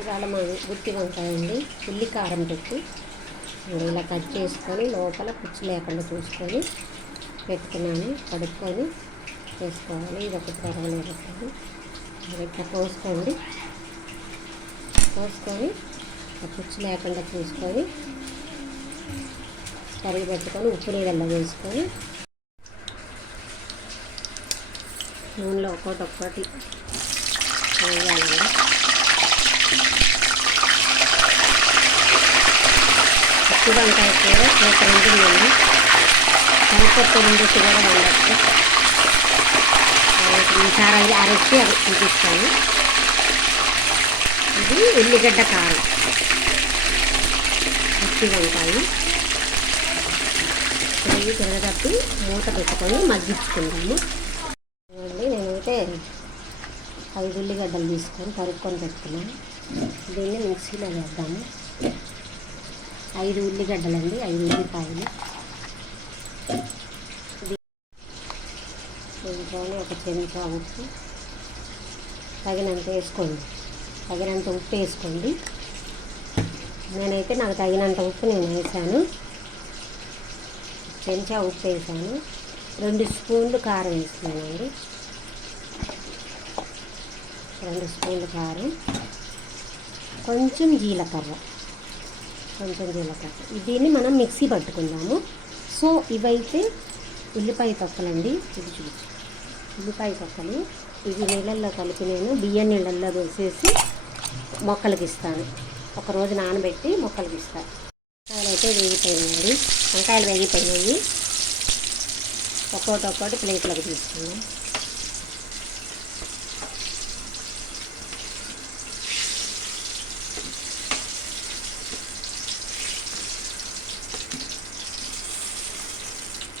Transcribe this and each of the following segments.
ఇవాళ మాది గుత్తి వంకాయ అండి. ఉల్లి కారం పెట్టి ఇలా కట్ చేసుకొని లోపల పుచ్చు లేకుండా చూసుకొని పెట్టుకున్నాను. కడుక్కొని వేసుకోవాలి. ఇది ఒకటి తరగలేదు. ఇట్లా పోసుకోండి. పోసుకొని పుచ్చు లేకుండా చూసుకొని కరిగి పెట్టుకొని ఉప్పు నీళ్ళల్లో వేసుకొని నూనెలో ఒక్కొక్కటి వేయాలండి. గుత్తి వంకాయ కూర సూపర్ ఉంటుందండి. కనపప్పు నుంచి కూడా వండచ్చు. ఈసారి అరచి అది చూపిస్తాను. ఇది ఉల్లిగడ్డ కారం, గుత్తి వంకాయ నెయ్యి తిరగబెట్టి మూత పెట్టుకొని మగ్గించుకుంటాము. నేనైతే 5 ఉల్లిగడ్డలు తీసుకొని తరుక్కొని పెట్టుకున్నాను. దీన్ని మిక్సీలో వేద్దాము. 5 ఉల్లిగడ్డలండి, 5 ఉల్లిపాయలు. దీంట్లోనే ఒక చెంచా ఉప్పు, తగినంత వేసుకోండి. తగినంత ఉప్పు వేసుకోండి. నేనైతే నాకు తగినంత ఉప్పు నేను వేసాను. చెంచా ఉప్పు వేసాను. 2 స్పూన్లు కారం వేసుకున్నానండి. 2 స్పూన్లు కారం, కొంచెం జీలకర్ర. దీన్ని మనం మిక్సీ పట్టుకుందాము. సో ఇవైతే ఉల్లిపాయ తొక్కలండి. ఇది చూసి ఉల్లిపాయ తొక్కలు ఇవి నీళ్ళల్లో కలిపి నేను బియ్యం నీళ్ళల్లో వేసేసి మొక్కలకి ఇస్తాను. ఒకరోజు నానబెట్టి మొక్కలకి ఇస్తాను. వంకాయలు అయితే వేగిపోయినాయండి. వంకాయలు వేగిపోయినాయి. ఒక్కొక్కటి ప్లేట్లోకి తీసుకున్నాం.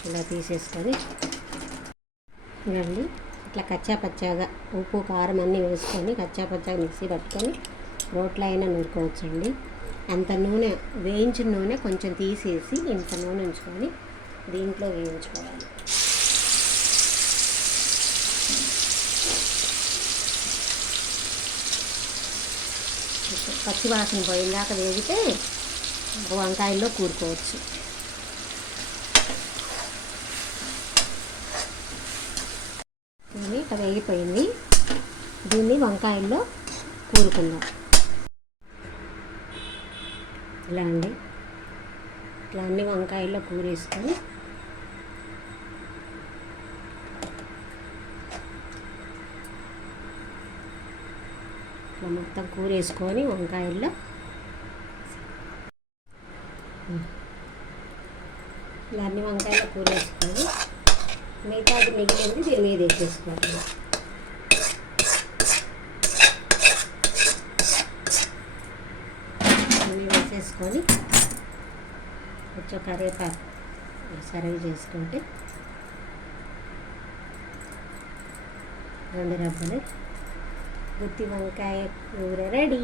ఇలా తీసేసుకొని ఇవ్వండి. ఇట్లా కచ్చాపచ్చాగా ఉప్పు కారం అన్నీ వేసుకొని కచ్చాపచ్చాగా మిక్సీ పట్టుకొని రోట్లో అయినా నూరుకోవచ్చండి. అంత నూనె, వేయించిన నూనె కొంచెం తీసేసి ఇంత నూనె ఉంచుకొని దీంట్లో వేయించుకోవాలి. పచ్చివాసన పోయిందాక వేగితే వంకాయల్లో కూరుకోవచ్చు. ఇట్లా వేగిపోయింది. దీన్ని వంకాయల్లో కూరుకుందాం. ఇలా అండి, ఇట్లా అన్ని వంకాయల్లో కూరేసుకొని ఇట్లా మొత్తం కూరేసుకొని వంకాయల్లో ఇలా అన్ని వంకాయల్లో కూరేసుకొని మిగతాది మిగిలింది దీని మీద వేసేసుకోవాలి. అన్నీ వేసేసుకొని కొంచెం కరివేపాకు సర్వ్ చేసుకుంటే 2 రబ్బలు గుత్తి వంకాయ కూర రెడీ.